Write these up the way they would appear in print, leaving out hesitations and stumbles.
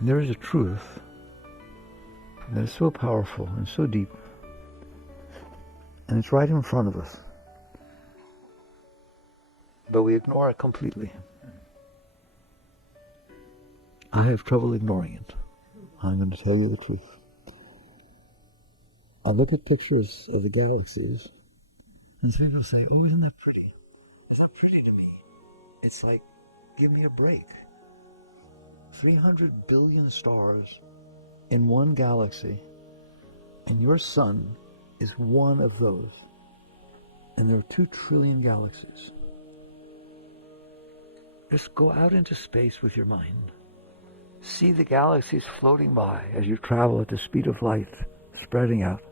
There is a truth that is so powerful and so deep, and it's right in front of us, but we ignore it completely. I have trouble ignoring it. I'm going to tell you the truth. I look at pictures of the galaxies, and some people say, oh, isn't that pretty? It's not pretty to me. It's like, give me a break. 300 billion stars in one galaxy, and your sun is one of those. And there are 2 trillion galaxies. Just go out into space with your mind. See the galaxies floating by as you travel at the speed of light, spreading out.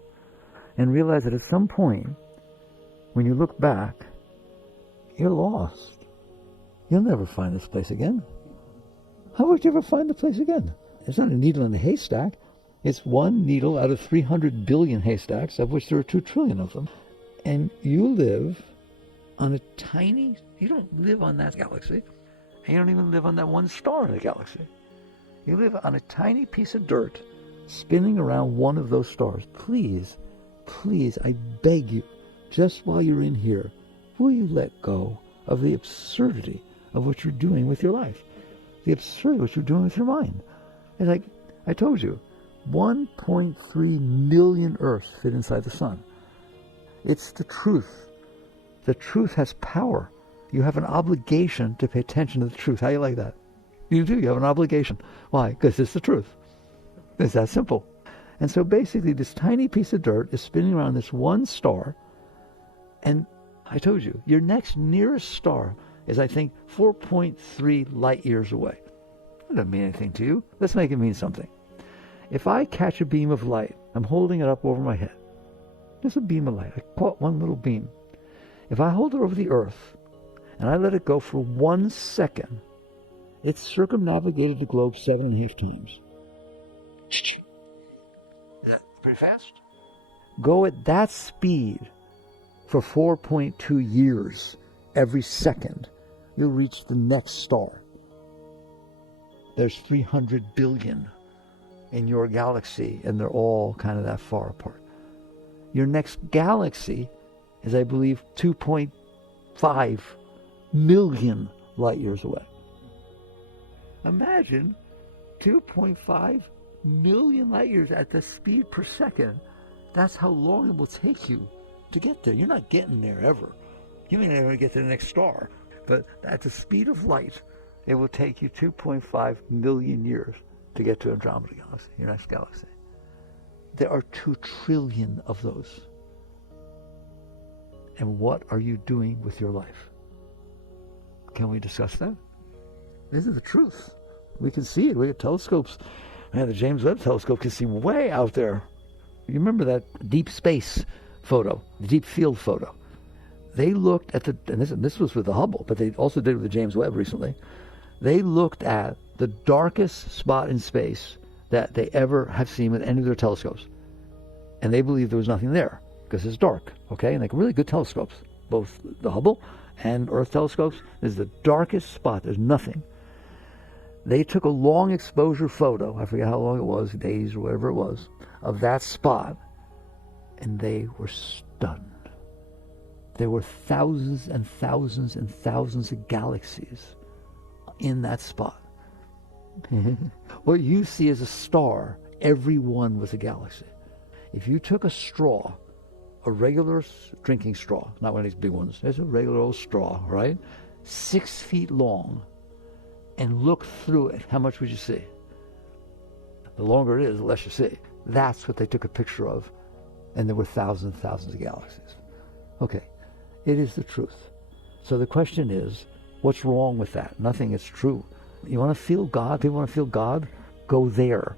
And realize that at some point, when you look back, you're lost. You'll never find this place again. How would you ever find the place again? It's not a needle in a haystack. It's one needle out of 300 billion haystacks, of which there are 2 trillion of them. And you live on a tiny, you don't live on that galaxy, and you don't even live on that one star in the galaxy. You live on a tiny piece of dirt spinning around one of those stars. Please, please, I beg you, just while you're in here, will you let go of the absurdity of what you're doing with your life? The absurdity of what you're doing with your mind. It's like, I told you, 1.3 million Earths fit inside the sun. It's the truth. The truth has power. You have an obligation to pay attention to the truth. How do you like that? You do. You have an obligation. Why? Because it's the truth. It's that simple. And so basically this tiny piece of dirt is spinning around this one star, and I told you, your next nearest star is, I think, 4.3 light years away. That doesn't mean anything to you. Let's make it mean something. If I catch a beam of light, I'm holding it up over my head. Just a beam of light. I caught one little beam. If I hold it over the Earth and I let it go for 1 second, it's circumnavigated the globe 7.5 times. Is that pretty fast? Go at that speed for 4.2 years every second. You'll reach the next star. There's 300 billion in your galaxy, and they're all kind of that far apart. Your next galaxy is, I believe, 2.5 million light years away. Imagine 2.5 million light years at the speed per second. That's how long it will take you to get there. You're not getting there ever. You may never get to the next star, but at the speed of light, it will take you 2.5 million years to get to Andromeda Galaxy, your next galaxy. There are 2 trillion of those. And what are you doing with your life? Can we discuss that? This is the truth. We can see it. We have telescopes. Man, the James Webb telescope can see way out there. You remember that deep space photo, the deep field photo? They looked at the, and this was with the Hubble, but they also did it with the James Webb recently. They looked at the darkest spot in space that they ever have seen with any of their telescopes. And they believed there was nothing there because it's dark, okay? And they're really good telescopes, both the Hubble and Earth telescopes. This is the darkest spot. There's nothing. They took a long exposure photo, I forget how long it was, days or whatever it was, of that spot, and they were stunned. There were thousands and thousands and thousands of galaxies in that spot. What you see as a star, every one was a galaxy. If you took a straw, a regular drinking straw, not one of these big ones, there's a regular old straw, right? 6 feet long, and look through it, how much would you see? The longer it is, the less you see. That's what they took a picture of, and there were thousands and thousands of galaxies. Okay, it is the truth. So the question is, what's wrong with that? Nothing is true. You want to feel God? People want to feel God? Go there.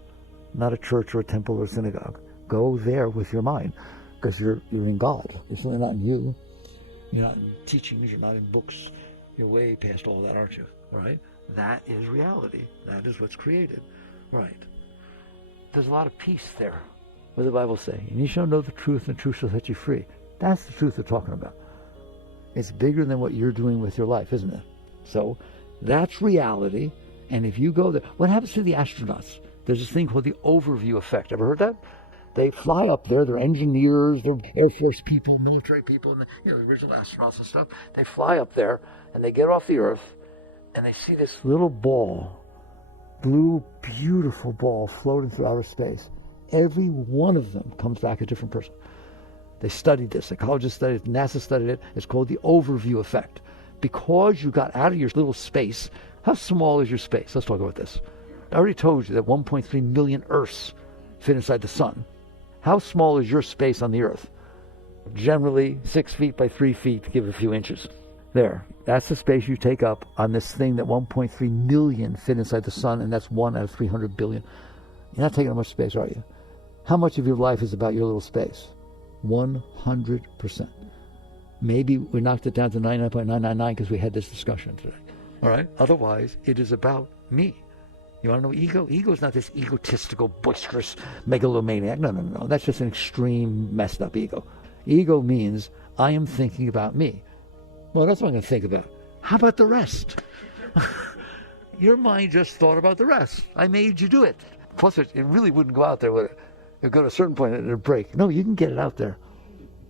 Not a church or a temple or a synagogue. Go there with your mind, because you're in God. You're certainly not in you. You're not in teachings. You're not in books. You're way past all that, aren't you? Right? That is reality. That is what's created. Right. There's a lot of peace there. What does the Bible say? And you shall know the truth, and the truth shall set you free. That's the truth they're talking about. It's bigger than what you're doing with your life, isn't it? So that's reality, And if you go there, what happens to the astronauts? There's this thing called the overview effect. Ever heard that? They fly up there, they're engineers, they're Air Force people, military people, and the original astronauts and stuff. They fly up there, and they get off the Earth, and they see this little ball, blue, beautiful ball floating through outer space. Every one of them comes back a different person. They studied this, psychologists studied it, NASA studied it. It's called the overview effect. Because you got out of your little space, how small is your space? Let's talk about this. I already told you that 1.3 million Earths fit inside the sun. How small is your space on the Earth? Generally 6 feet by 3 feet, to give it a few inches. There, that's the space you take up on this thing that 1.3 million fit inside the sun, and that's 1 out of 300 billion. You're not taking up much space, are you? How much of your life is about your little space? 100%. Maybe we knocked it down to 99.999 because we had this discussion today. All right? Otherwise, it is about me. You want to know ego? Ego is not this egotistical, boisterous megalomaniac. No. That's just an extreme, messed up ego. Ego means I am thinking about me. Well, that's what I'm going to think about. How about the rest? Your mind just thought about the rest. I made you do it. Plus, it really wouldn't go out there, would it? It would go to a certain point and it would break. No, you can get it out there.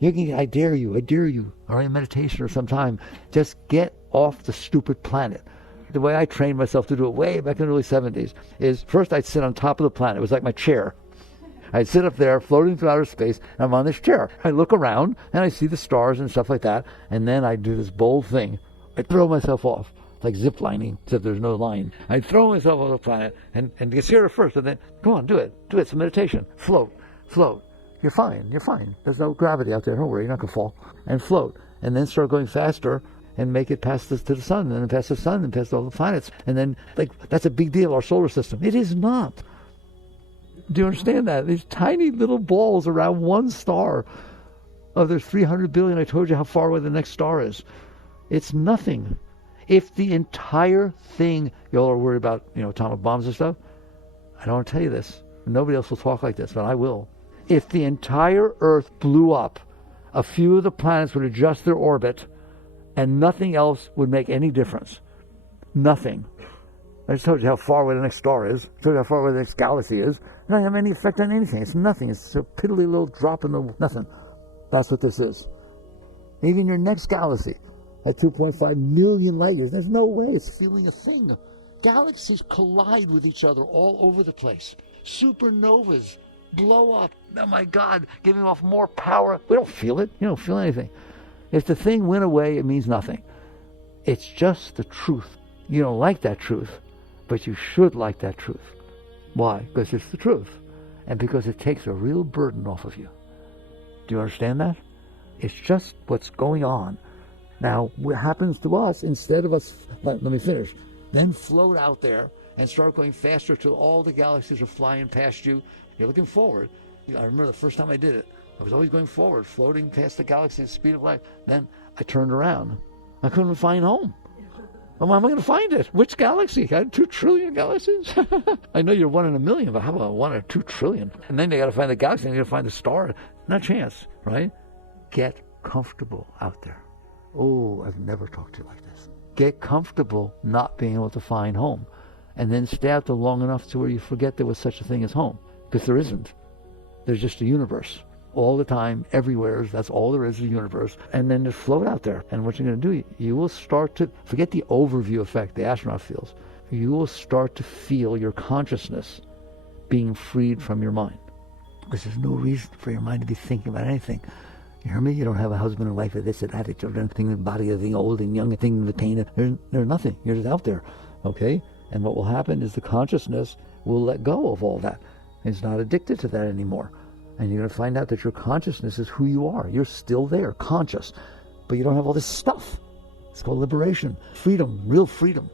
I dare you. All right, meditation or sometime. Just get off the stupid planet. The way I trained myself to do it way back in the early 70s is first I'd sit on top of the planet. It was like my chair. I'd sit up there floating through outer space, and I'm on this chair. I look around, and I see the stars and stuff like that, and then I do this bold thing. I throw myself off, like zip lining, except there's no line. I throw myself off the planet, and get scared at first, and then, come on, do it. It's a meditation. Float. You're fine. There's no gravity out there. Don't worry, you're not going to fall. And float. And then start going faster and make it past this to the sun, and then past the sun, and past all the planets. And then, that's a big deal, our solar system. It is not. Do you understand that? These tiny little balls around one star. Oh, there's 300 billion. I told you how far away the next star is. It's nothing. If the entire thing, y'all are worried about, atomic bombs and stuff, I don't want to tell you this. Nobody else will talk like this, but I will. If the entire Earth blew up, a few of the planets would adjust their orbit, and nothing else would make any difference. Nothing. I just told you how far away the next star is. I told you how far away the next galaxy is. It doesn't have any effect on anything. It's nothing. It's a piddly little drop in the nothing. That's what this is. Even your next galaxy at 2.5 million light years, there's no way it's feeling a thing. Galaxies collide with each other all over the place. Supernovas blow up. Oh my God, giving off more power. We don't feel it. You don't feel anything. If the thing went away, it means nothing. It's just the truth. You don't like that truth, but you should like that truth. Why? Because it's the truth. And because it takes a real burden off of you. Do you understand that? It's just what's going on. Now, what happens to us, instead of us, let me finish, then float out there and start going faster till all the galaxies are flying past you. You're looking forward. I remember the first time I did it. I was always going forward, floating past the galaxy at the speed of light. Then I turned around. I couldn't find home. Well, how am I going to find it? Which galaxy? I had 2 trillion galaxies? I know you're 1 in a million, but how about 1 or 2 trillion? And then they got to find the galaxy, and they got to find the star. Not a chance, right? Get comfortable out there. Oh, I've never talked to you like this. Get comfortable not being able to find home. And then stay out there long enough to where you forget there was such a thing as home. Because there isn't. There's just a universe. All the time, everywhere. That's all there is, the universe. And then just float out there. And what you're going to do, you will start to, forget the overview effect the astronaut feels. You will start to feel your consciousness being freed from your mind. Because there's no reason for your mind to be thinking about anything. You hear me? You don't have a husband and wife or this or that, children, thinking the body, thing old and young, thinking the pain. There's nothing. You're just out there. Okay? And what will happen is the consciousness will let go of all that. It's not addicted to that anymore. And you're going to find out that your consciousness is who you are. You're still there, conscious. But you don't have all this stuff. It's called liberation. Freedom, real freedom.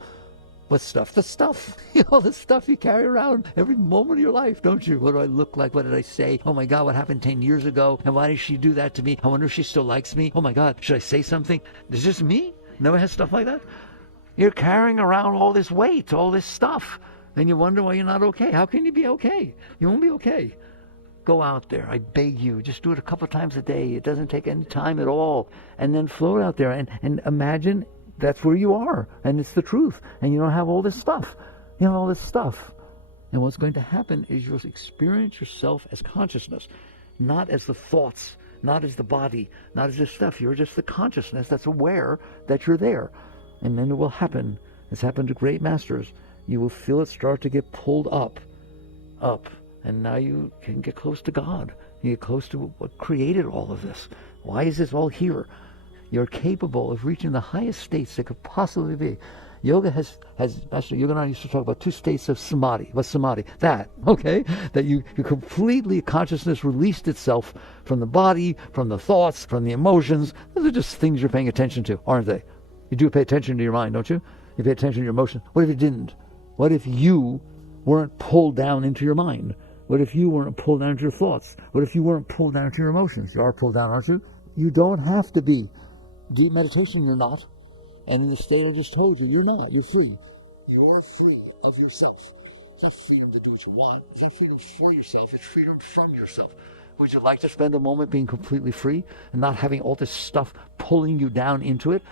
What stuff? The stuff. The stuff you carry around every moment of your life, don't you? What do I look like? What did I say? Oh my God, what happened 10 years ago? And why did she do that to me? I wonder if she still likes me. Oh my God, should I say something? Is this me? Never had stuff like that? You're carrying around all this weight, all this stuff. And you wonder why you're not okay. How can you be okay? You won't be okay. Go out there. I beg you. Just do it a couple of times a day. It doesn't take any time at all. And then float out there and imagine that's where you are. And it's the truth. And you don't have all this stuff. You have all this stuff. And what's going to happen is you'll experience yourself as consciousness, not as the thoughts, not as the body, not as this stuff. You're just the consciousness that's aware that you're there. And then it will happen. It's happened to great masters. You will feel it start to get pulled up. And now you can get close to God. You get close to what created all of this. Why is this all here? You're capable of reaching the highest states that could possibly be. Yoga has Master Yoga and I used to talk about 2 states of samadhi. What's samadhi? That you completely, consciousness released itself from the body, from the thoughts, from the emotions. Those are just things you're paying attention to, aren't they? You do pay attention to your mind, don't you? You pay attention to your emotions. What if you didn't? What if you weren't pulled down into your mind? What if you weren't pulled down into your thoughts? What if you weren't pulled down into your emotions? You are pulled down, aren't you? You don't have to be. Deep meditation, you're not. And in the state I just told you, you're not. You're free. You're free of yourself. It's not freedom to do what you want. It's not freedom for yourself. It's freedom from yourself. Would you like to spend a moment being completely free and not having all this stuff pulling you down into it?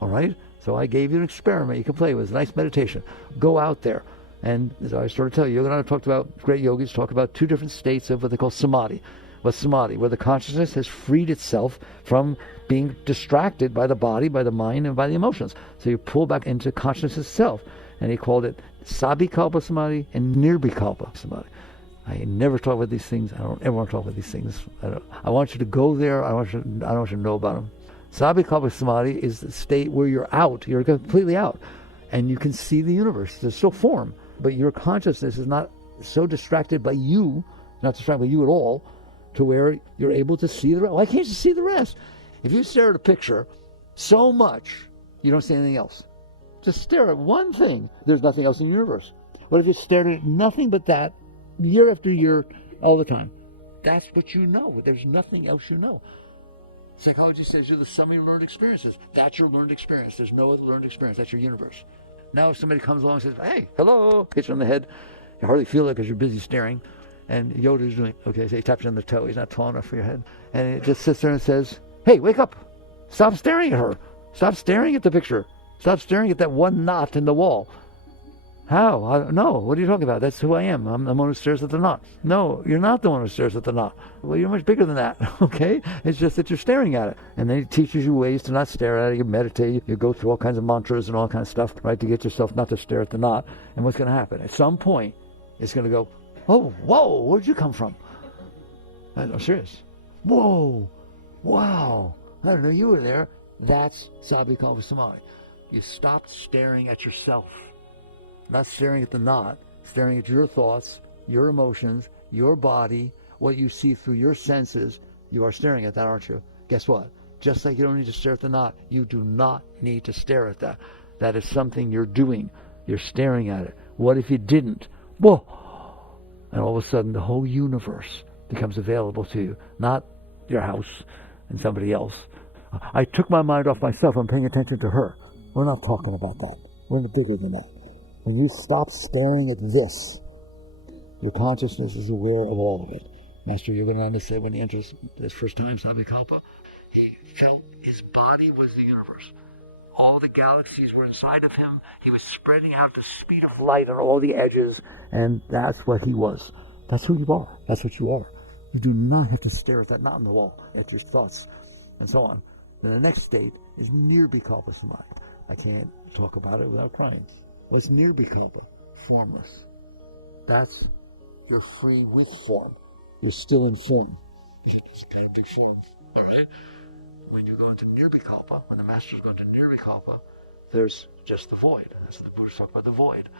All right? So I gave you an experiment you can play with. It's a nice meditation. Go out there. And as I started to tell you, Yoga and I have talked about, great yogis talk about 2 different states of what they call samadhi. What's samadhi? Where the consciousness has freed itself from being distracted by the body, by the mind, and by the emotions. So you pull back into consciousness itself. And he called it Sabhikalpa Samadhi and Nirbhikalpa Samadhi. I never talk about these things. I don't ever want to talk about these things. I want you to go there. I don't want you to know about them. Sabhikalpa Samadhi is the state where you're out. You're completely out. And you can see the universe. There's still form. But your consciousness is not so distracted by you, not distracted by you at all, to where you're able to see the rest. Why can't you see the rest? If you stare at a picture so much, you don't see anything else. Just stare at one thing. There's nothing else in the universe. What if you stared at nothing but that year after year, all the time? That's what you know. There's nothing else you know. Psychology says you're the sum of your learned experiences. That's your learned experience. There's no other learned experience. That's your universe. Now if somebody comes along and says, hey, hello, hits you on the head, you hardly feel it because you're busy staring. And Yoda's doing, okay, so he taps you on the toe. He's not tall enough for your head. And it just sits there and says, hey, wake up. Stop staring at her. Stop staring at the picture. Stop staring at that one knot in the wall. How? No, what are you talking about? That's who I am. I'm the one who stares at the knot. No, you're not the one who stares at the knot. Well, you're much bigger than that, okay? It's just that you're staring at it. And then he teaches you ways to not stare at it. You meditate. You go through all kinds of mantras and all kinds of stuff, right, to get yourself not to stare at the knot. And what's going to happen? At some point, it's going to go, oh, whoa, where'd you come from? I'm serious. Whoa, wow, I didn't know you were there. That's Sabhikalpa Samadhi. You stopped staring at yourself. Not staring at the knot, staring at your thoughts, your emotions, your body, what you see through your senses. You are staring at that, aren't you? Guess what? Just like you don't need to stare at the knot, you do not need to stare at that. That is something you're doing. You're staring at it. What if you didn't? Whoa! And all of a sudden, the whole universe becomes available to you. Not your house and somebody else. I took my mind off myself. I'm paying attention to her. We're not talking about that. We're bigger than that. When you stop staring at this, your consciousness is aware of all of it. Master Yogananda said when he enters his first time, Sabhikalpa, he felt his body was the universe. All the galaxies were inside of him. He was spreading out the speed of light on all the edges, and that's what he was. That's who you are. That's what you are. You do not have to stare at that knot on the wall, at your thoughts, and so on. Then the next state is Nirbhikalpa Samadhi. I can't talk about it without crying. That's Nirbhikalpa, formless. That's you're free with form. You're still in form. It's kind of big form, all right? When you go into Nirbhikalpa, when the masters go into Nirbhikalpa, there's just the void. That's what the Buddhists talk about, the void.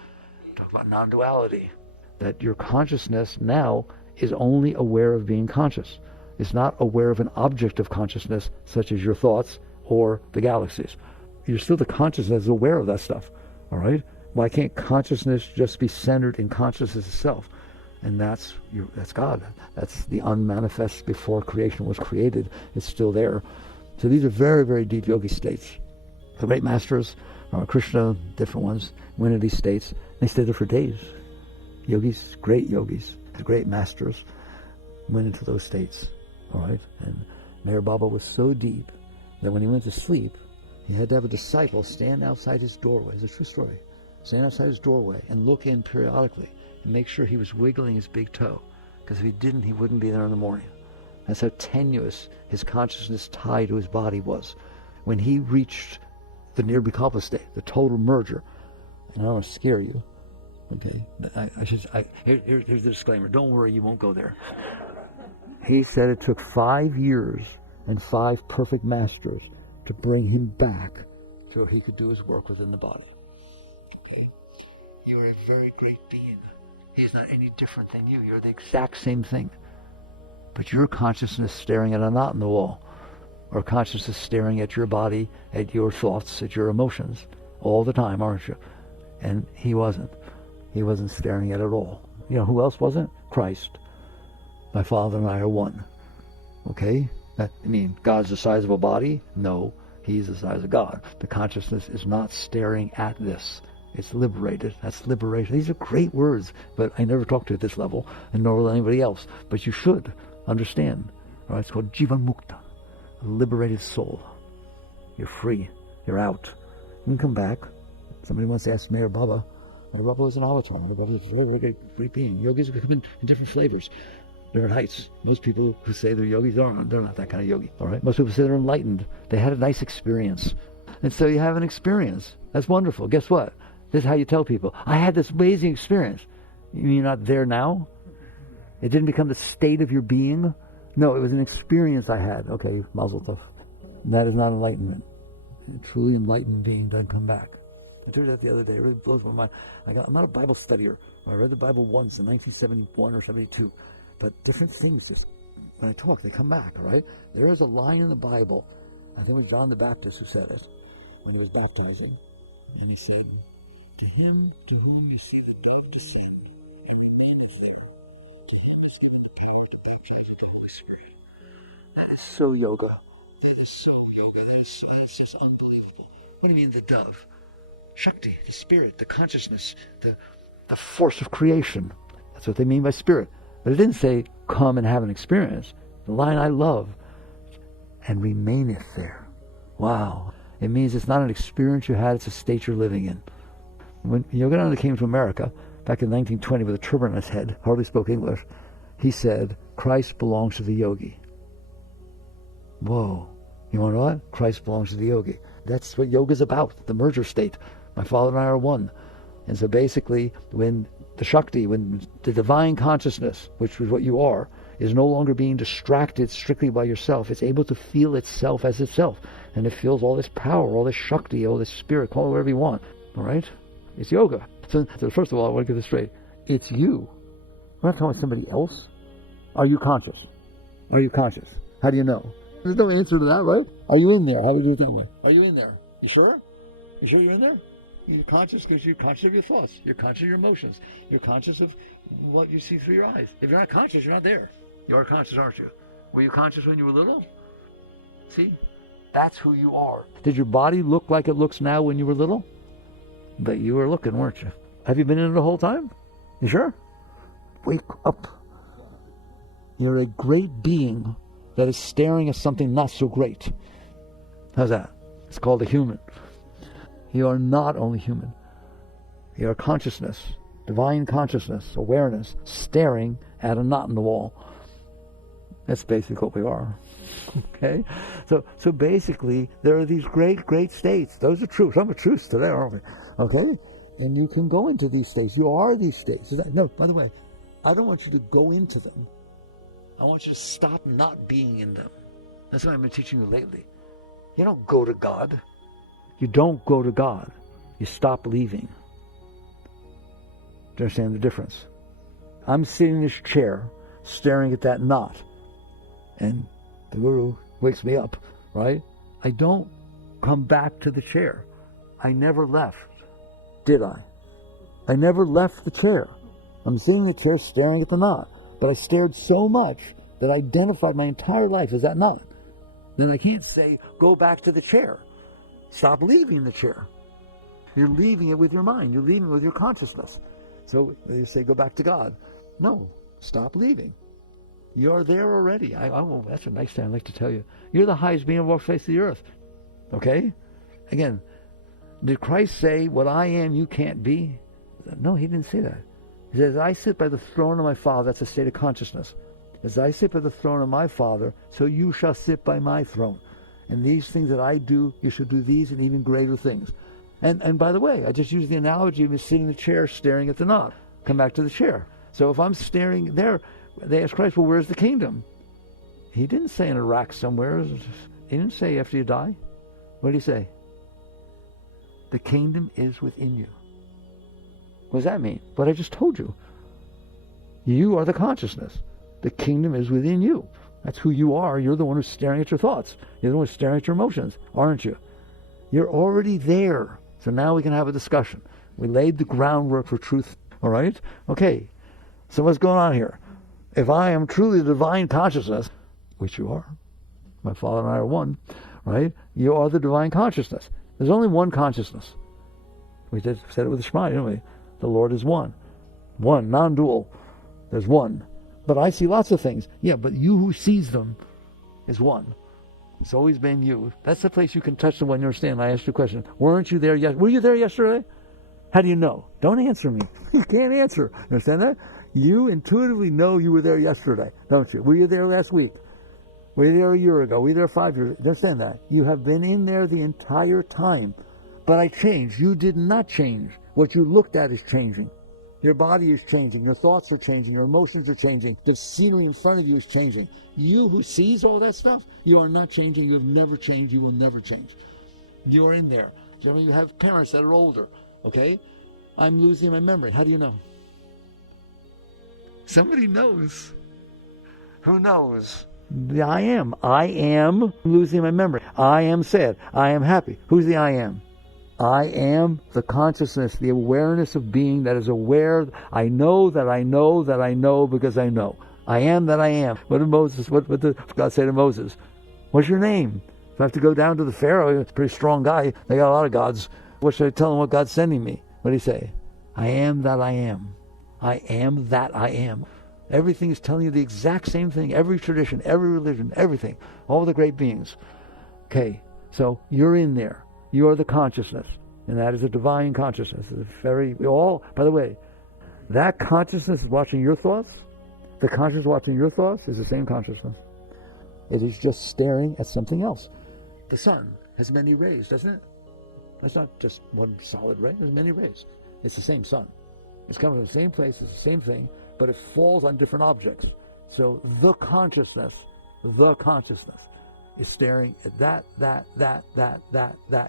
They talk about non-duality. That your consciousness now is only aware of being conscious. It's not aware of an object of consciousness, such as your thoughts or the galaxies. You're still the consciousness aware of that stuff, all right? Why can't consciousness just be centered in consciousness itself? And that's God. That's the unmanifest before creation was created. It's still there. So these are very, very deep yogi states. The great masters, Krishna, different ones, went into these states. They stayed there for days. Yogis, the great masters, went into those states. All right? And Meher Baba was so deep that when he went to sleep, he had to have a disciple stand outside his doorway. It's a true story. stand outside his doorway and look in periodically and make sure he was wiggling his big toe. Because if he didn't, he wouldn't be there in the morning. That's how tenuous his consciousness tied to his body was. When he reached the nirvikalpa state, the total merger, and I don't want to scare you, okay? Here's the disclaimer. Don't worry, you won't go there. He said it took 5 years and 5 perfect masters to bring him back so he could do his work within the body. Okay? You are a very great being. He's not any different than you. You're the exact same thing. But your consciousness staring at a knot in the wall, or consciousness staring at your body, at your thoughts, at your emotions, all the time, aren't you? And he wasn't. He wasn't staring at it all. You know who else wasn't? Christ. My Father and I are one. Okay? I mean, God's the size of a body? No, he's the size of God. The consciousness is not staring at this. It's liberated. That's liberation. These are great words, but I never talk to you at this level, and nor will anybody else. But you should understand. All right? It's called Jivan Mukta, a liberated soul. You're free. You're out. You can come back. Somebody wants to ask Mayor Baba. Mayor Baba is an avatar. Mayor Baba is a very, very great being. Yogis come in different flavors, different heights. Most people who say they're yogis they're not that kind of yogi. All right. Most people say they're enlightened. They had a nice experience, and so you have an experience. That's wonderful. Guess what? This is how you tell people, I had this amazing experience. You mean you're not there now? It didn't become the state of your being? No, it was an experience I had. Okay, mazel tov. That is not enlightenment. A truly enlightened being doesn't come back. I told you that the other day. It really blows my mind. I'm not a Bible studier. I read the Bible once in 1971 or 72. But different things, just when I talk, they come back, all right? There is a line in the Bible, I think it was John the Baptist who said it, when he was baptizing. And he said, to him to whom you see the dove descend, and remaineth there, to him is given the power to baptize into the Holy Spirit. That is so yoga. That is so yoga. That's just unbelievable. What do you mean the dove? Shakti, the spirit, the consciousness, the force of creation. That's what they mean by spirit. But it didn't say, come and have an experience. The line I love, and remaineth there. Wow. It means it's not an experience you had, it's a state you're living in. When Yogananda came to America, back in 1920 with a turban on his head, hardly spoke English, he said, Christ belongs to the yogi. Whoa. You want to know what? Christ belongs to the yogi. That's what yoga is about, the merger state. My Father and I are one. And so basically, when the Shakti, when the divine consciousness, which is what you are, is no longer being distracted strictly by yourself, it's able to feel itself as itself. And it feels all this power, all this Shakti, all this spirit, call it whatever you want. All right? It's yoga. So first of all, I want to get this straight. It's you. We're not talking about somebody else. Are you conscious? Are you conscious? How do you know? There's no answer to that, right? Are you in there? How do we do it that way? Are you in there? You sure? You sure you're in there? You're conscious because you're conscious of your thoughts. You're conscious of your emotions. You're conscious of what you see through your eyes. If you're not conscious, you're not there. You are conscious, aren't you? Were you conscious when you were little? See? That's who you are. Did your body look like it looks now when you were little? But you were looking, weren't you? Have you been in it the whole time? You sure? Wake up. You're a great being that is staring at something not so great. How's that? It's called a human. You are not only human. You are consciousness, divine consciousness, awareness, staring at a knot in the wall. That's basically what we are. Okay? So basically, there are these great, great states. Those are truths. Some are truths today, aren't we? Okay? And you can go into these states. You are these states. No, by the way, I don't want you to go into them. I want you to stop not being in them. That's what I've been teaching you lately. You don't go to God. You don't go to God. You stop leaving. Do you understand the difference? I'm sitting in this chair, staring at that knot, and the Guru wakes me up, right? I don't come back to the chair. I never left, did I? I never left the chair. I'm sitting in the chair staring at the knot, but I stared so much that I identified my entire life as that knot. Then I can't say, go back to the chair. Stop leaving the chair. You're leaving it with your mind. You're leaving it with your consciousness. So you say, go back to God. No, stop leaving. You're there already. That's a nice thing I'd like to tell you. You're the highest being of all face of the earth. Okay? Again, Did Christ say, what I am, you can't be? No, he didn't say that. He says, I sit by the throne of my Father. That's a state of consciousness. As I sit by the throne of my Father, so you shall sit by my throne. And these things that I do, you shall do these and even greater things. And by the way, I just used the analogy of sitting in the chair staring at the knob. Come back to the chair. So if I'm staring there, they ask Christ, well, where's the kingdom? He didn't say in a rack somewhere. He didn't say after you die. What did he say? The kingdom is within you. What does that mean? What I just told you. You are the consciousness. The kingdom is within you. That's who you are. You're the one who's staring at your thoughts. You're the one who's staring at your emotions, aren't you? You're already there. So now we can have a discussion. We laid the groundwork for truth. All right? Okay. So what's going on here? If I am truly the divine consciousness, which you are, my Father and I are one, right? You are the divine consciousness. There's only one consciousness. We just said it with the Shema, didn't we? The Lord is one. One, non-dual. There's one. But I see lots of things. Yeah, but you who sees them is one. It's always been you. That's the place you can touch the one you understand. I asked you a question. Weren't you there yet? Were you there yesterday? How do you know? Don't answer me. You can't answer. You understand that? You intuitively know you were there yesterday, don't you? Were you there last week? Were you there a year ago? Were you there 5 years ago? Understand that? You have been in there the entire time. But I changed. You did not change. What you looked at is changing. Your body is changing. Your thoughts are changing. Your emotions are changing. The scenery in front of you is changing. You who sees all that stuff, you are not changing. You have never changed. You will never change. You're in there. You have parents that are older. Okay? I'm losing my memory. How do you know? Somebody knows. Who knows? The I am. I am losing my memory. I am sad. I am happy. Who's the I am? I am the consciousness, the awareness of being that is aware. I know that I know that I know because I know. I am that I am. What did God say to Moses? What's your name? If I have to go down to the Pharaoh, he's a pretty strong guy. They got a lot of gods. What should I tell him what God's sending me? What did he say? I am that I am. I am that I am. Everything is telling you the exact same thing. Every tradition, every religion, everything. All the great beings. Okay, so you're in there. You are the consciousness. And that is a divine consciousness. It's by the way, that consciousness is watching your thoughts. The consciousness watching your thoughts is the same consciousness. It is just staring at something else. The sun has many rays, doesn't it? That's not just one solid ray. There's many rays. It's the same sun. It's coming from the same place. It's the same thing, but it falls on different objects. So the consciousness is staring at that,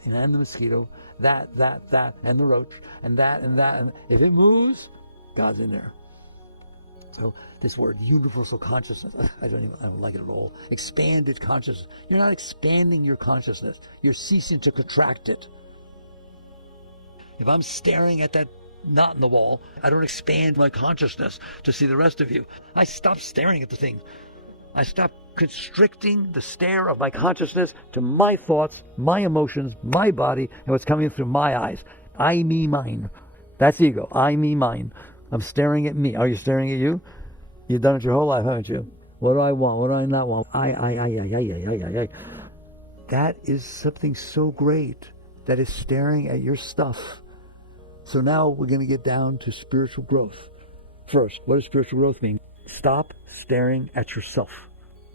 and the mosquito, that, and the roach, and that, and if it moves, God's in there. So this word, universal consciousness, I don't like it at all. Expanded consciousness. You're not expanding your consciousness. You're ceasing to contract it. If I'm staring at that knot in the wall, I don't expand my consciousness to see the rest of you. I stop staring at the thing. I stop constricting the stare of my consciousness to my thoughts, my emotions, my body, and what's coming through my eyes. I, me, mine. That's ego. I, me, mine. I'm staring at me. Are you staring at you? You've done it your whole life, haven't you? What do I want? What do I not want? I. That is something so great that is staring at your stuff. So now we're going to get down to spiritual growth. First, what does spiritual growth mean? Stop staring at yourself.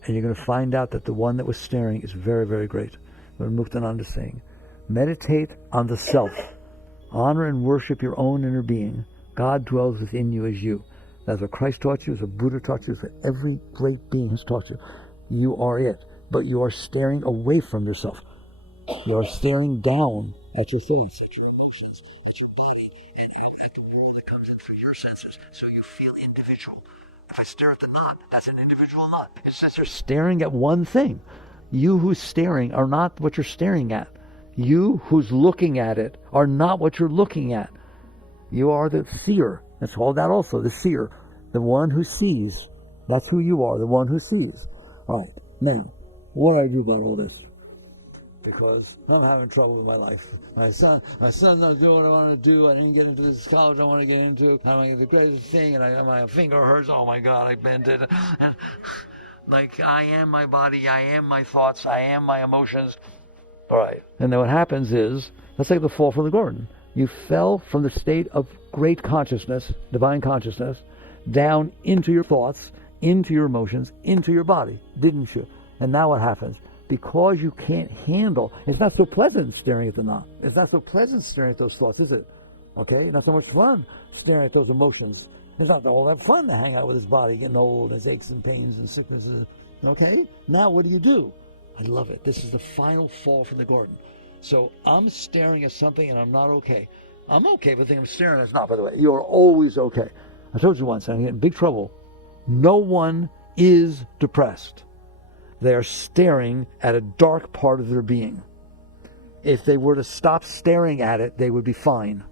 And you're going to find out that the one that was staring is very, very great. What Muktananda is saying. Meditate on the self. Honor and worship your own inner being. God dwells within you as you. That's what Christ taught you, as what Buddha taught you, as what every great being has taught you. You are it. But you are staring away from yourself. You are staring down at your thoughts, at your emotions, at your body, and at the world that comes in through your senses, so you feel individual. If I stare at the knot, that's an individual knot. It's just you're staring at one thing. You who's staring are not what you're staring at. You who's looking at it are not what you're looking at. You are the seer. That's called that also, the seer. The one who sees. That's who you are, the one who sees. All right, now, what do I do about all this? Because I'm having trouble with my life. My son's not doing what I want to do. I didn't get into this college I want to get into. I'm like the greatest thing, and my finger hurts. Oh my God, I bent it. And, like, I am my body, I am my thoughts, I am my emotions. All right. And then what happens is, That's like the fall from the garden. You fell from the state of great consciousness, divine consciousness, down into your thoughts, into your emotions, into your body, didn't you? And now what happens? Because you can't handle, it's not so pleasant staring at the knot. It's not so pleasant staring at those thoughts, is it? Okay? Not so much fun staring at those emotions. It's not all that fun to hang out with his body getting old, his aches and pains and sicknesses. Okay? Now what do? I love it. This is the final fall from the garden. So I'm staring at something and I'm not okay. I'm okay with the thing I'm staring at. It's not, by the way. You're always okay. I told you once, I'm in big trouble. No one is depressed. They are staring at a dark part of their being. If they were to stop staring at it, they would be fine.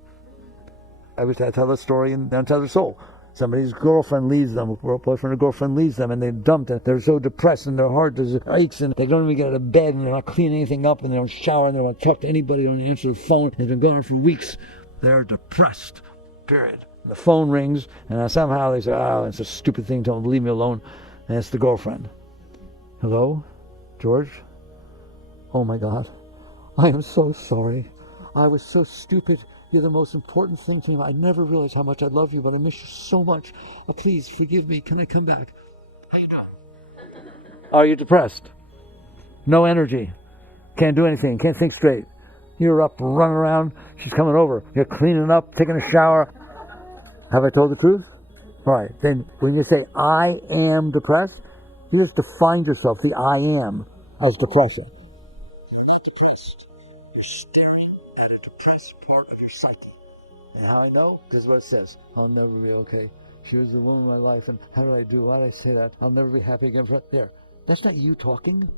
I was to tell a story in Untethered Soul. Somebody's girlfriend leaves them, or boyfriend or girlfriend leaves them, and they're dumped, and they're so depressed, and their heart aches, and they don't even get out of bed, and they're not cleaning anything up, and they don't shower, and they don't want to talk to anybody, they don't answer the phone. It's been going on for weeks. They're depressed, period. The phone rings, and somehow they say, oh, it's a stupid thing, don't leave me alone, and it's the girlfriend. Hello, George? Oh my God, I am so sorry. I was so stupid. You're the most important thing to me. I never realized how much I love you, but I miss you so much. Oh, please forgive me. Can I come back? How you doing? Are you depressed? No energy. Can't do anything. Can't think straight. You're up, running around. She's coming over. You're cleaning up, taking a shower. Have I told the truth? All right. Then when you say, I am depressed, you just defined yourself, the I am, as depression. You're not depressed. You're staring at a depressed part of your psyche. And how I know? Because what it says, I'll never be okay. She was the woman of my life, and how did I do? Why did I say that? I'll never be happy again. There. That's not you talking.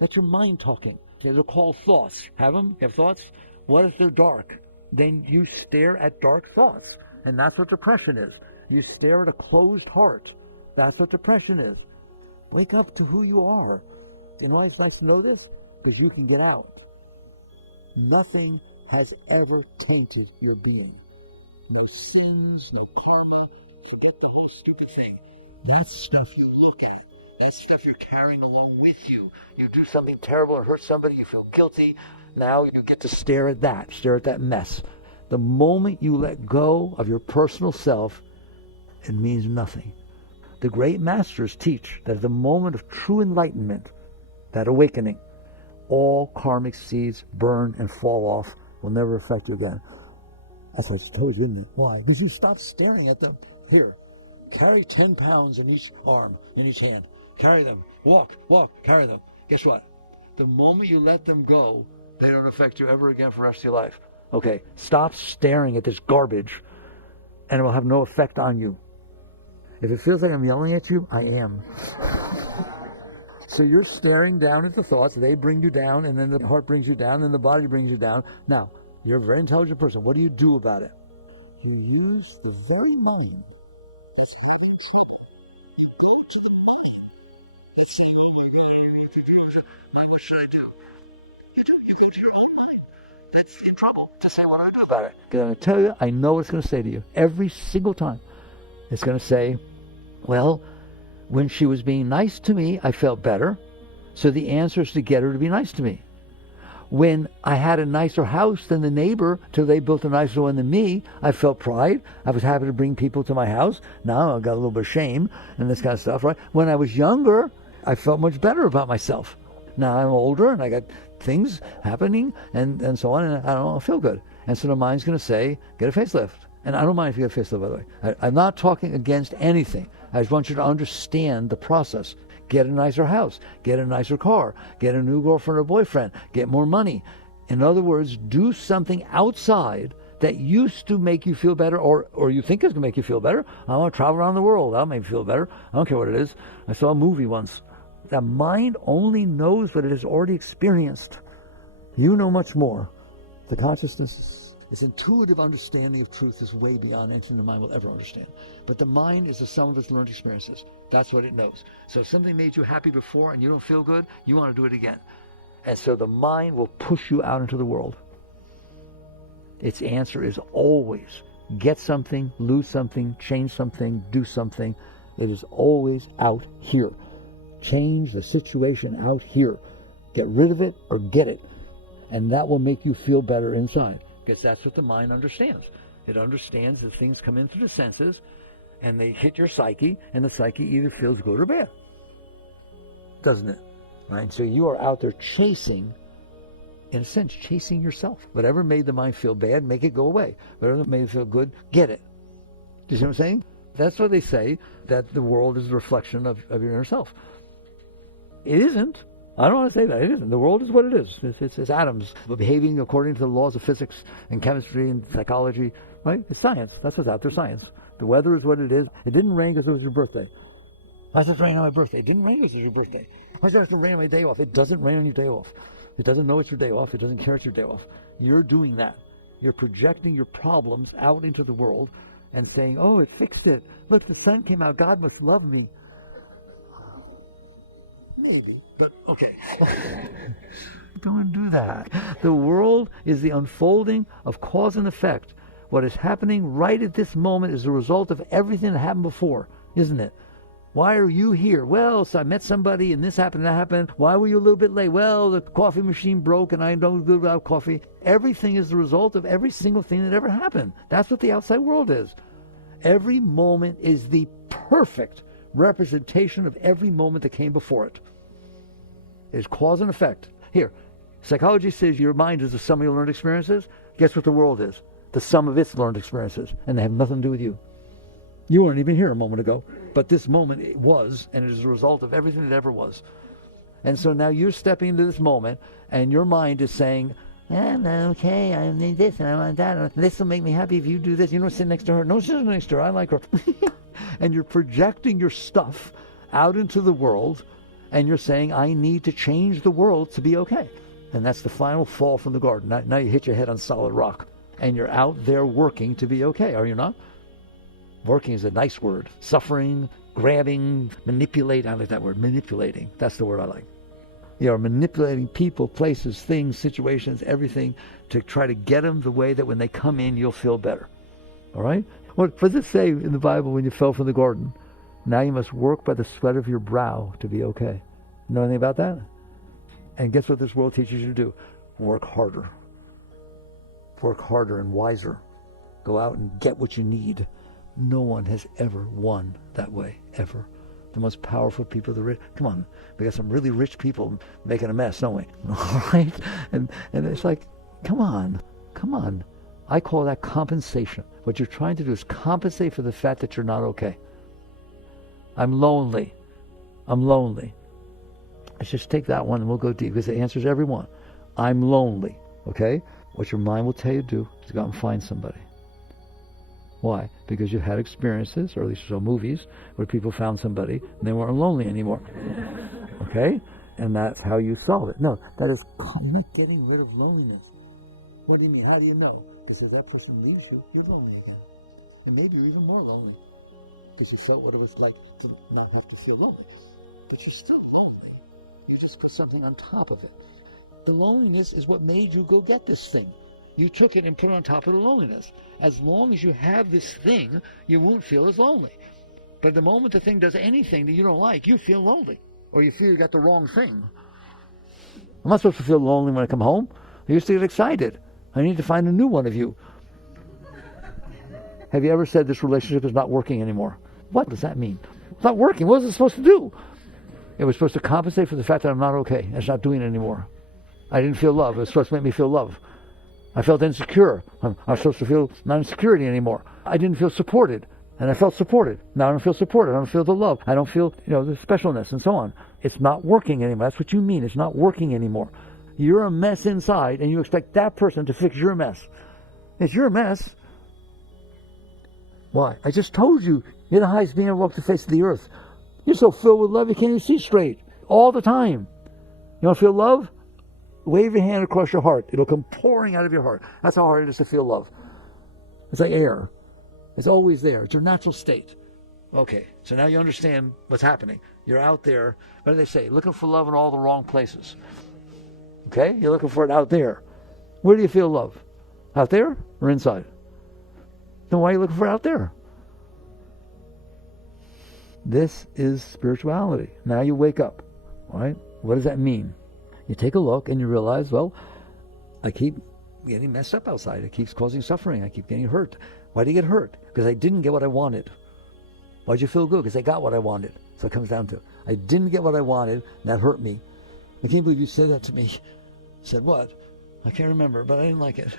That's your mind talking. They're called thoughts. Have them? You have thoughts? What if they're dark? Then you stare at dark thoughts. And that's what depression is. You stare at a closed heart. That's what depression is. Wake up to who you are. You know why it's nice to know this? Because you can get out. Nothing has ever tainted your being. No sins, no karma. Forget the whole stupid thing. That's stuff you look at. That's stuff you're carrying along with you. You do something terrible or hurt somebody, you feel guilty. Now you get to stare at that mess. The moment you let go of your personal self, it means nothing. The great masters teach that at the moment of true enlightenment, that awakening, all karmic seeds burn and fall off, will never affect you again. That's what I just told you, isn't it? Why? Because you stop staring at them. Here, carry 10 pounds in each arm, in each hand. Carry them. Walk, carry them. Guess what? The moment you let them go, they don't affect you ever again for the rest of your life. Okay, stop staring at this garbage, and it will have no effect on you. If it feels like I'm yelling at you, I am. So you're staring down at the thoughts. They bring you down, and then the heart brings you down, and the body brings you down. Now, you're a very intelligent person. What do you do about it? You use the very mind. You go to the mind. You say, oh my God, what should I do? You go to your own mind. That's in trouble to say, what do I do about it? Because I'm going to tell you, I know what it's going to say to you. Every single time. It's going to say, well, when she was being nice to me, I felt better. So the answer is to get her to be nice to me. When I had a nicer house than the neighbor, till they built a nicer one than me, I felt pride. I was happy to bring people to my house. Now I've got a little bit of shame and this kind of stuff, right? When I was younger, I felt much better about myself. Now I'm older and I got things happening and so on, and I don't feel good. And so the mind's going to say, get a facelift. And I don't mind if you get a facelift, by the way. I'm not talking against anything. I just want you to understand the process. Get a nicer house. Get a nicer car. Get a new girlfriend or boyfriend. Get more money. In other words, do something outside that used to make you feel better, or you think is going to make you feel better. I want to travel around the world. That'll make me feel better. I don't care what it is. I saw a movie once. The mind only knows what it has already experienced. You know much more. The consciousness, its intuitive understanding of truth is way beyond anything the mind will ever understand. But the mind is the sum of its learned experiences. That's what it knows. So if something made you happy before and you don't feel good, you want to do it again. And so the mind will push you out into the world. Its answer is always get something, lose something, change something, do something. It is always out here. Change the situation out here. Get rid of it or get it. And that will make you feel better inside. Because that's what the mind understands. It understands that things come in through the senses and they hit your psyche, and the psyche either feels good or bad. Doesn't it? Right? So you are out there chasing, in a sense, chasing yourself. Whatever made the mind feel bad, make it go away. Whatever made it feel good, get it. Do you see what I'm saying? That's why they say that the world is a reflection of your inner self. It isn't. I don't want to say that. It isn't. The world is what it is. It's atoms behaving according to the laws of physics and chemistry and psychology. Right? It's science. That's what's out there, science. The weather is what it is. It didn't rain because it was your birthday. Why does it rain on my birthday? It didn't rain because it was your birthday. Why does it rain on my day off? It doesn't rain on your day off. It doesn't know it's your day off. It doesn't care it's your day off. You're doing that. You're projecting your problems out into the world and saying, oh, it fixed it. Look, the sun came out. God must love me. Maybe, but okay. Don't do that. The world is the unfolding of cause and effect. What is happening right at this moment is the result of everything that happened before, isn't it? Why are you here? Well, so I met somebody and this happened and that happened. Why were you a little bit late? Well, the coffee machine broke and I don't do without coffee. Everything is the result of every single thing that ever happened. That's what the outside world is. Every moment is the perfect representation of every moment that came before it. It is cause and effect. Here, psychology says your mind is the sum of your learned experiences. Guess what the world is? The sum of its learned experiences. And they have nothing to do with you. You weren't even here a moment ago. But this moment it was, and it is a result of everything that ever was. And so now you're stepping into this moment, and your mind is saying, I'm okay, I need this, and I want that. This will make me happy if you do this. You don't sit next to her. No, she's next to her. I like her. And you're projecting your stuff out into the world, and you're saying, I need to change the world to be okay. And that's the final fall from the garden. Now you hit your head on solid rock, and you're out there working to be okay, are you not? Working is a nice word. Suffering, grabbing, manipulate. I like that word, manipulating. That's the word I like. You are manipulating people, places, things, situations, everything to try to get them the way that when they come in, you'll feel better. All right? What does it say in the Bible when you fell from the garden? Now you must work by the sweat of your brow to be okay. You know anything about that? And guess what this world teaches you to do? Work harder. Work harder and wiser. Go out and get what you need. No one has ever won that way, ever. The most powerful people, the rich. Come on, we got some really rich people making a mess, don't we? All right? And it's like, come on. I call that compensation. What you're trying to do is compensate for the fact that you're not okay. I'm lonely. Let's just take that one and we'll go deep because it answers every one. I'm lonely, okay? What your mind will tell you to do is go out and find somebody. Why? Because you had experiences, or at least you saw movies, where people found somebody and they weren't lonely anymore. Okay? And that's how you solve it. No, that is, you're not getting rid of loneliness. What do you mean? How do you know? Because if that person leaves you, you're lonely again. And maybe you're even more lonely. Because you felt what it was like to not have to feel lonely. But you're still lonely. You just put something on top of it. The loneliness is what made you go get this thing. You took it and put it on top of the loneliness. As long as you have this thing, you won't feel as lonely. But the moment the thing does anything that you don't like, you feel lonely. Or you feel you got the wrong thing. I'm not supposed to feel lonely when I come home. I used to get excited. I need to find a new one of you. Have you ever said this relationship is not working anymore? What does that mean? It's not working. What was it supposed to do? It was supposed to compensate for the fact that I'm not okay. It's not doing it anymore. I didn't feel love. It was supposed to make me feel love. I felt insecure. I'm supposed to feel not insecurity anymore. I didn't feel supported, and I felt supported. Now I don't feel supported. I don't feel the love. I don't feel, the specialness and so on. It's not working anymore. That's what you mean. It's not working anymore. You're a mess inside, and you expect that person to fix your mess. It's your mess. Why? I just told you. You're the highest being ever walked the face of the earth. You're so filled with love you can't even see straight. All the time. You want to feel love? Wave your hand across your heart. It'll come pouring out of your heart. That's how hard it is to feel love. It's like air. It's always there. It's your natural state. Okay, so now you understand what's happening. You're out there, what do they say? Looking for love in all the wrong places. Okay? You're looking for it out there. Where do you feel love? Out there or inside? Then why are you looking for it out there? This is spirituality. Now you wake up. All right? What does that mean? You take a look and you realize, well, I keep getting messed up outside. It keeps causing suffering. I keep getting hurt. Why do you get hurt? Because I didn't get what I wanted. Why'd you feel good? Because I got what I wanted. So it comes down to, I didn't get what I wanted, and that hurt me. I can't believe you said that to me. I said what? I can't remember, but I didn't like it.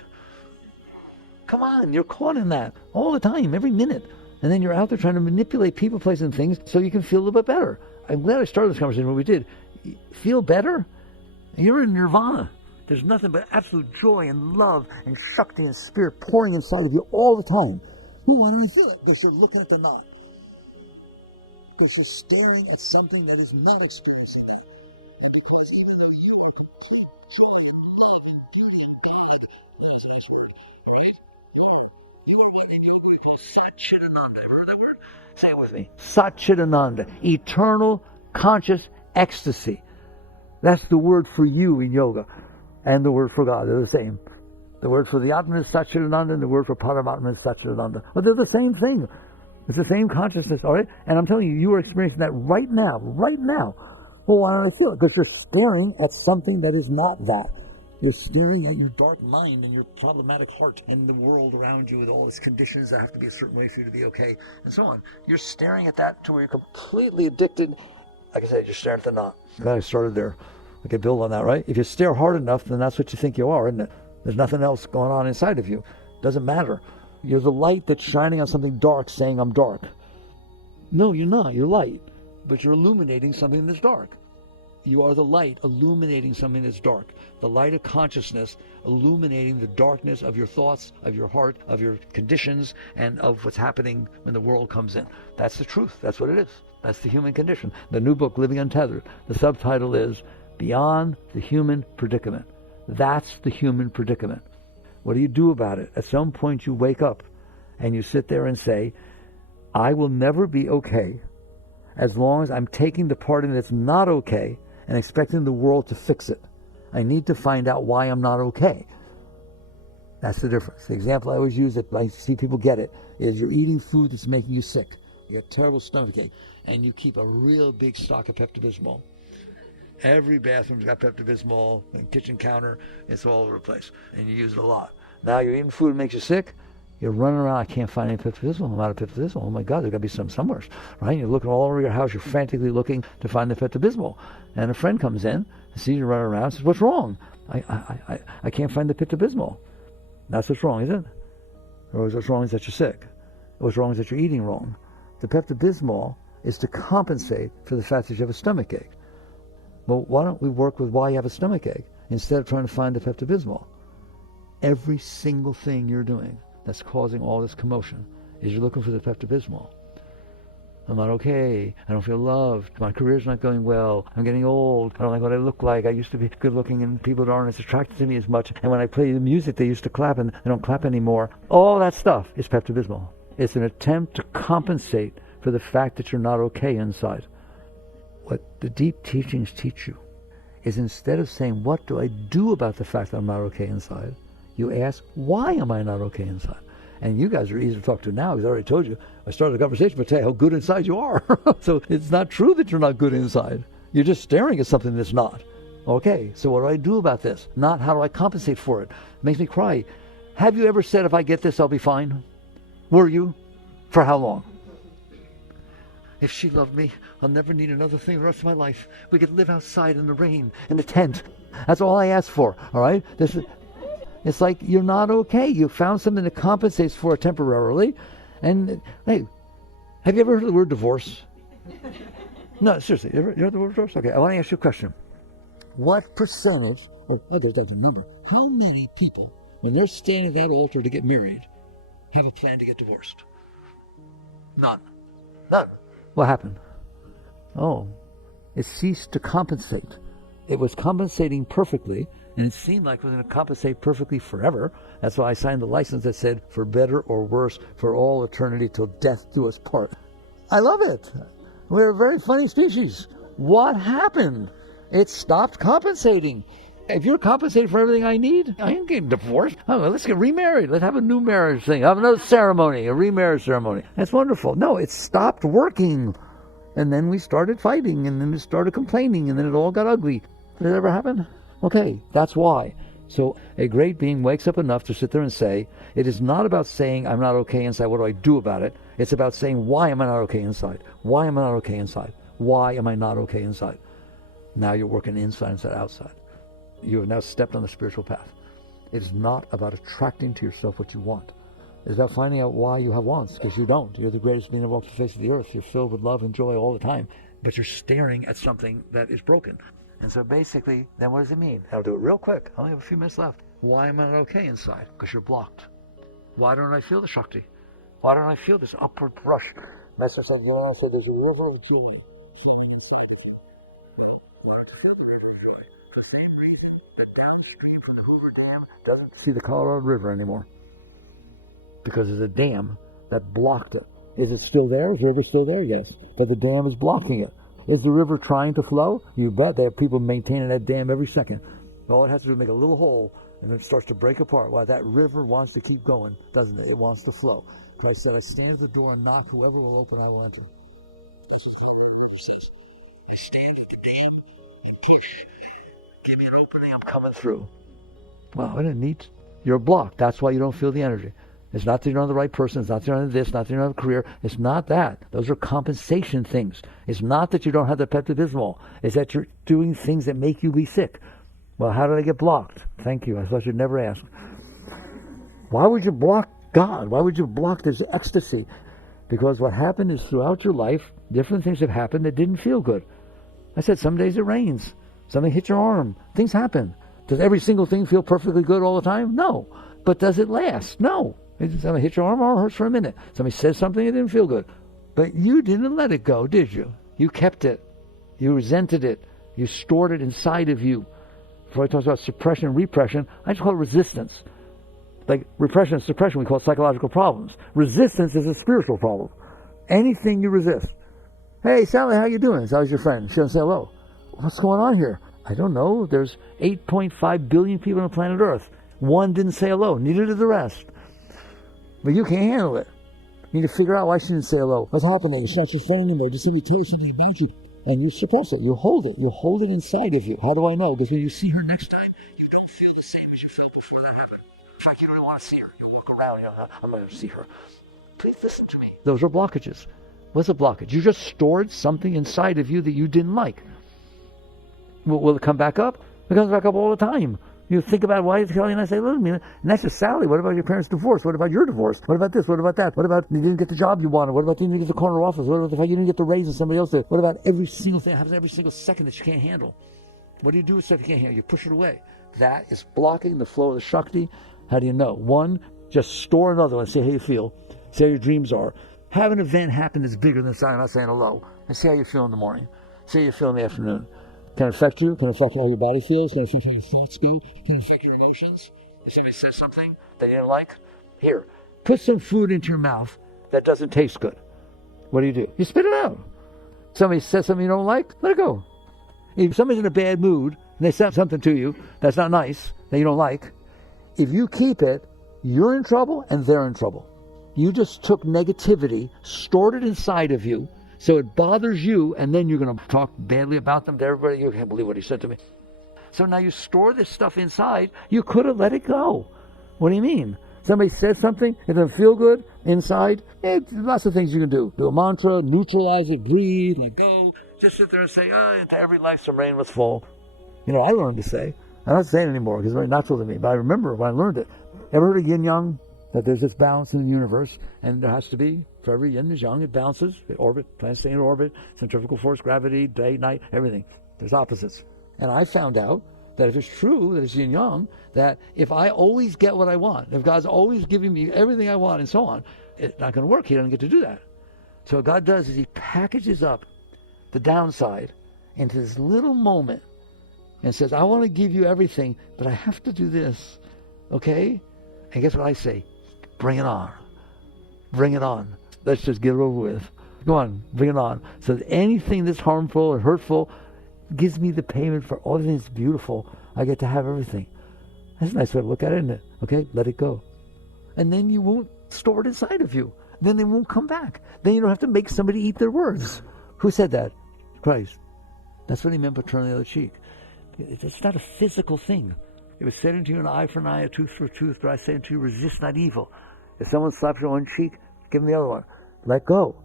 Come on, you're caught in that all the time, every minute. And then you're out there trying to manipulate people, places, and things so you can feel a little bit better. I'm glad I started this conversation when we did. Feel better? You're in nirvana. There's nothing but absolute joy and love and shakti and spirit pouring inside of you all the time. Well, why don't I feel it? Because you're looking at the now. Because you're staring at something that is not experiencing it. Satchitananda. Ever heard that word? Say it with me. Satchitananda. Eternal conscious ecstasy. That's the word for you in yoga. And the word for God. They're the same. The word for the Atman is Satchitananda, and the word for Paramatma is Satchitananda. But they're the same thing. It's the same consciousness, all right? And I'm telling you, you are experiencing that right now. Right now. Well, why don't I feel it? Because you're staring at something that is not that. You're staring at your dark mind and your problematic heart and the world around you with all its conditions that have to be a certain way for you to be okay, and so on. You're staring at that to where you're completely addicted. Like I said, you're staring at the knot. Glad I started there. I could build on that, right? If you stare hard enough, then that's what you think you are, isn't it? There's nothing else going on inside of you. Doesn't matter. You're the light that's shining on something dark, saying, I'm dark. No, you're not. You're light. But you're illuminating something that's dark. You are the light illuminating something that's dark. The light of consciousness illuminating the darkness of your thoughts, of your heart, of your conditions, and of what's happening when the world comes in. That's the truth. That's what it is. That's the human condition. The new book, Living Untethered, the subtitle is Beyond the Human Predicament. That's the human predicament. What do you do about it? At some point you wake up and you sit there and say, I will never be okay as long as I'm taking the part in that's not okay and expecting the world to fix it. I need to find out why I'm not okay. That's the difference. The example I always use that I see people get it is you're eating food that's making you sick. You got terrible stomachache, and you keep a real big stock of Pepto-Bismol. Every bathroom's got Pepto-Bismol, and kitchen counter, it's all over the place, and you use it a lot. Now you're eating food that makes you sick, you're running around, I can't find any Pepto-Bismol, I'm out of Pepto-Bismol, oh my God, there's got to be some somewhere, right? You're looking all over your house, you're frantically looking to find the Pepto-Bismol, and a friend comes in, sees you running around, says, what's wrong? I can't find the Pepto-Bismol. That's what's wrong, is it? Or what's wrong is that you're sick. What's wrong is that you're eating wrong. The Pepto-Bismol is to compensate for the fact that you have a stomach ache. Well, why don't we work with why you have a stomach ache instead of trying to find the Pepto-Bismol? Every single thing you're doing that's causing all this commotion is you're looking for the Pepto-Bismol. I'm not okay. I don't feel loved. My career's not going well. I'm getting old. I don't like what I look like. I used to be good looking and people aren't as attracted to me as much. And when I play the music, they used to clap and they don't clap anymore. All that stuff is Pepto-Bismol. It's an attempt to compensate for the fact that you're not okay inside. What the deep teachings teach you is instead of saying, what do I do about the fact that I'm not okay inside? You ask, why am I not okay inside? And you guys are easy to talk to now because I already told you. I started the conversation by telling you how good inside you are. So it's not true that you're not good inside. You're just staring at something that's not. Okay, so what do I do about this? Not how do I compensate for it? It makes me cry. Have you ever said, if I get this, I'll be fine? Were you? For how long? If she loved me, I'll never need another thing the rest of my life. We could live outside in the rain, in the tent. That's all I ask for, all right? It's like you're not okay. You found something that compensates for it temporarily. And, hey, have you ever heard of the word divorce? No, seriously, you heard the word divorce? Okay, I want to ask you a question. What percentage, that's a number, how many people, when they're standing at that altar to get married, have a plan to get divorced? None. What happened? Oh, it ceased to compensate. It was compensating perfectly, and it seemed like it was going to compensate perfectly forever. That's why I signed the license that said, for better or worse, for all eternity till death do us part. I love it. We're a very funny species. What happened? It stopped compensating. If you're compensating for everything I need, I ain't getting divorced. Oh, let's get remarried. Let's have a new marriage thing. Have another ceremony, a remarriage ceremony. That's wonderful. No, it stopped working. And then we started fighting, and then we started complaining, and then it all got ugly. Did it ever happen? Okay, that's why. So a great being wakes up enough to sit there and say, it is not about saying I'm not okay inside, what do I do about it? It's about saying, why am I not okay inside? Why am I not okay inside? Why am I not okay inside? Now you're working inside instead of outside. You have now stepped on the spiritual path. It is not about attracting to yourself what you want. It's about finding out why you have wants, because you don't. You're the greatest being that walks the face of the earth. You're filled with love and joy all the time, but you're staring at something that is broken. And so basically, then what does it mean? I'll do it real quick. I only have a few minutes left. Why am I not okay inside? Because you're blocked. Why don't I feel the Shakti? Why don't I feel this upward rush? Master said, so there's a river of joy flowing inside of you. Well, why don't you feel the river of joy? For the same reason that downstream from the Hoover Dam doesn't see the Colorado River anymore. Because there's a dam that blocked it. Is it still there? Is the river still there? Yes. But the dam is blocking it. Is the river trying to flow? You bet. They have people maintaining that dam every second. All it has to do is make a little hole, and it starts to break apart. Why? That river wants to keep going, doesn't it? It wants to flow. Christ said, I stand at the door and knock. Whoever will open, I will enter. That's what the river says. I stand at the dam and push. Give me an opening, I'm coming through. Wow, isn't it neat? You're blocked. That's why you don't feel the energy. It's not that you're not the right person. It's not that you're not this. Not that you don't have a career. It's not that. Those are compensation things. It's not that you don't have the Pepto-Bismol. It's that you're doing things that make you be sick. Well, how did I get blocked? Thank you. I thought you'd never ask. Why would you block God? Why would you block this ecstasy? Because what happened is throughout your life, different things have happened that didn't feel good. I said some days it rains. Something hits your arm. Things happen. Does every single thing feel perfectly good all the time? No. But does it last? No. Somebody hit your arm hurts for a minute. Somebody says something, it didn't feel good. But you didn't let it go, did you? You kept it. You resented it. You stored it inside of you. Freud talks about suppression and repression. I just call it resistance. Like repression and suppression, we call it psychological problems. Resistance is a spiritual problem. Anything you resist. Hey, Sally, how you doing? How's your friend? She doesn't say hello. What's going on here? I don't know. There's 8.5 billion people on planet Earth. One didn't say hello. Neither did the rest. But you can't handle it. You need to figure out why she didn't say hello. What's happening? It's not your friend anymore. Just simply tell her something about you. And you suppress it. You hold it. You hold it inside of you. How do I know? Because when you see her next time, you don't feel the same as you felt before that happened. In fact, you don't even want to see her. You walk around. I'm going to see her. Please listen to me. Those are blockages. What's a blockage? You just stored something inside of you that you didn't like. Will it come back up? It comes back up all the time. You think about why it's Kelly and I say, look, and that's just Sally. What about your parents' divorce? What about your divorce? What about this? What about that? What about you didn't get the job you wanted? What about you didn't get the corner office? What about the fact you didn't get the raise and somebody else did? What about every single thing that happens every single second that you can't handle? What do you do with stuff you can't handle? You push it away. That is blocking the flow of the Shakti. How do you know? One, just store another one. See how you feel. See how your dreams are. Have an event happen that's bigger than I'm not saying hello. And see how you feel in the morning. See how you feel in the afternoon. Can it affect you? Can it affect how your body feels? Can it affect how your thoughts go? Can it affect your emotions? If somebody says something that you didn't like, here, put some food into your mouth that doesn't taste good. What do? You spit it out. Somebody says something you don't like, let it go. If somebody's in a bad mood and they say something to you that's not nice, that you don't like, if you keep it, you're in trouble and they're in trouble. You just took negativity, stored it inside of you, so it bothers you, and then you're going to talk badly about them to everybody. You can't believe what he said to me. So now you store this stuff inside. You could have let it go. What do you mean? Somebody says something, it doesn't feel good inside. Lots of things you can do. Do a mantra, neutralize it, breathe, let go. Just sit there and say, into every life some rain must fall. I learned to say. I don't say it anymore because it's very natural to me. But I remember when I learned it. Ever heard of yin-yang? That there's this balance in the universe, and there has to be. For every yin is yang, it bounces, it orbit, planets stay in orbit, centrifugal force, gravity, day, night, everything. There's opposites. And I found out that if it's true that it's yin yang, that if I always get what I want, if God's always giving me everything I want and so on, it's not going to work. He doesn't get to do that. So what God does is he packages up the downside into this little moment and says, I want to give you everything, but I have to do this. Okay? And guess what I say? Bring it on. Bring it on. Let's just get it over with. Go on, bring it on. So that anything that's harmful or hurtful gives me the payment for all the things that's beautiful. I get to have everything. That's a nice way to look at it, isn't it? Okay, let it go. And then you won't store it inside of you. Then they won't come back. Then you don't have to make somebody eat their words. Who said that? Christ. That's what he meant by turning the other cheek. It's not a physical thing. It was said unto you, an eye for an eye, a tooth for a tooth, but I say unto you, resist not evil. If someone slaps you on one cheek, give them the other one. Let go.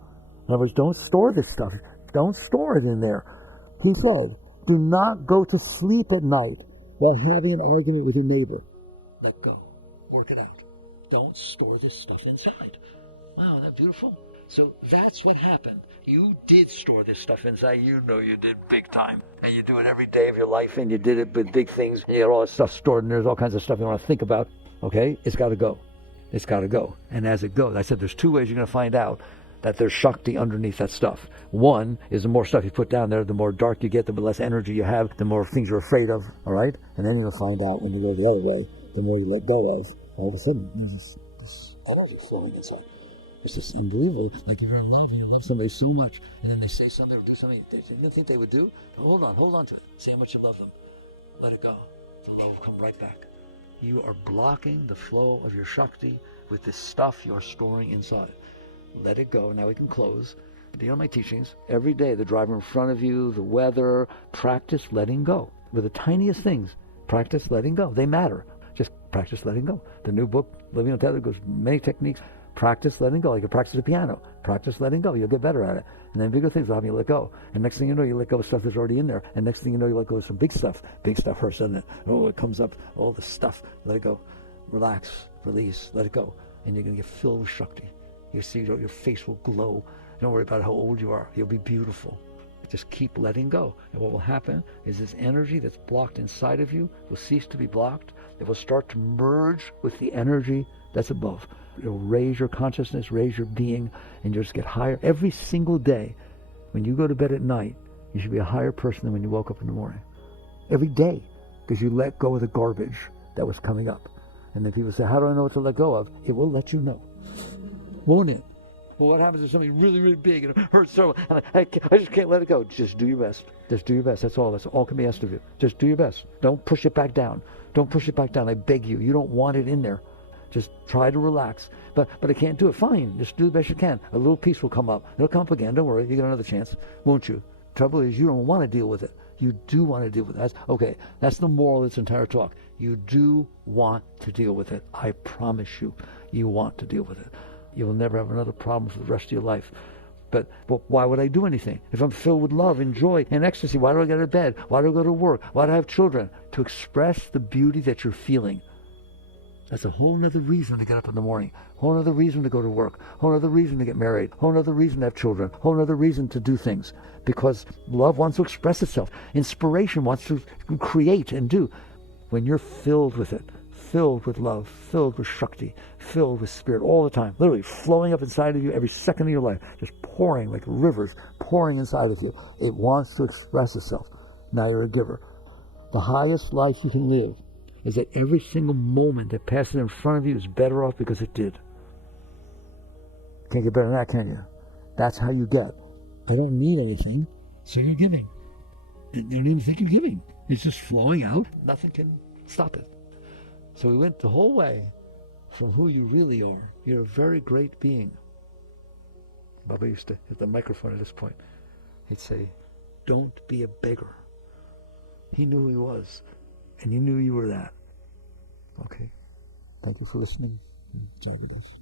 In other words, don't store this stuff. Don't store it in there. He said, do not go to sleep at night while having an argument with your neighbor. Let go. Work it out. Don't store this stuff inside. Wow, isn't that beautiful? So that's what happened. You did store this stuff inside. You know you did big time. And you do it every day of your life, and you did it with big things. And you got all this stuff stored, and there's all kinds of stuff you want to think about. Okay? It's got to go. It's got to go. And as it goes, I said there's two ways you're going to find out that there's Shakti underneath that stuff. One is the more stuff you put down there, the more dark you get, the less energy you have, the more things you're afraid of, all right? And then you're going to find out when you go the other way, the more you let go of, all of a sudden, there's this energy flowing inside. It's just unbelievable. Like if you're in love and you love somebody so much, and then they say something or do something they didn't think they would do, hold on to it. Say how much you love them. Let it go. The love will come right back. You are blocking the flow of your Shakti with this stuff you're storing inside. Let it go. Now we can close. You know my teachings. Every day, the driver in front of you, the weather, practice letting go. With the tiniest things, practice letting go. They matter. Just practice letting go. The new book, Living Untethered, goes many techniques. Practice letting go. You can practice the piano. Practice letting go. You'll get better at it. And then bigger things will help you let go. And next thing you know, you let go of stuff that's already in there. And next thing you know, you let go of some big stuff. Big stuff hurts, doesn't it? Oh, it comes up. All the stuff. Let it go. Relax. Release. Let it go. And you're going to get filled with Shakti. You see your face will glow. Don't worry about how old you are. You'll be beautiful. Just keep letting go. And what will happen is this energy that's blocked inside of you will cease to be blocked. It will start to merge with the energy that's above. It'll raise your consciousness, raise your being, and you'll just get higher. Every single day, when you go to bed at night, you should be a higher person than when you woke up in the morning. Every day, because you let go of the garbage that was coming up. And then people say, how do I know what to let go of? It will let you know. Won't it? Well, what happens if something really, really big and it hurts so, and I just can't let it go? Just do your best. Just do your best. That's all. That's all can be asked of you. Just do your best. Don't push it back down. Don't push it back down. I beg you. You don't want it in there. Just try to relax. But I can't do it. Fine. Just do the best you can. A little piece will come up. It'll come up again. Don't worry. You get another chance. Won't you? Trouble is you don't want to deal with it. You do want to deal with it. That's the moral of this entire talk. You do want to deal with it. I promise you. You want to deal with it. You will never have another problem for the rest of your life. But why would I do anything? If I'm filled with love and joy and ecstasy, why do I go to bed? Why do I go to work? Why do I have children? To express the beauty that you're feeling. That's a whole other reason to get up in the morning. Whole other reason to go to work. Whole other reason to get married. Whole other reason to have children. Whole other reason to do things. Because love wants to express itself. Inspiration wants to create and do. When you're filled with it, filled with love, filled with Shakti, filled with spirit all the time, literally flowing up inside of you every second of your life, just pouring like rivers, pouring inside of you. It wants to express itself. Now you're a giver. The highest life you can live is that every single moment that passes in front of you is better off because it did. Can't get better than that, can you? That's how you get. I don't need anything, so you're giving. You don't even think you're giving. It's just flowing out. Nothing can stop it. So we went the whole way from who you really are. You're a very great being. Baba used to hit the microphone at this point. He'd say, don't be a beggar. He knew who he was, and he knew you were that. Okay. Thank you for listening. Enjoy this.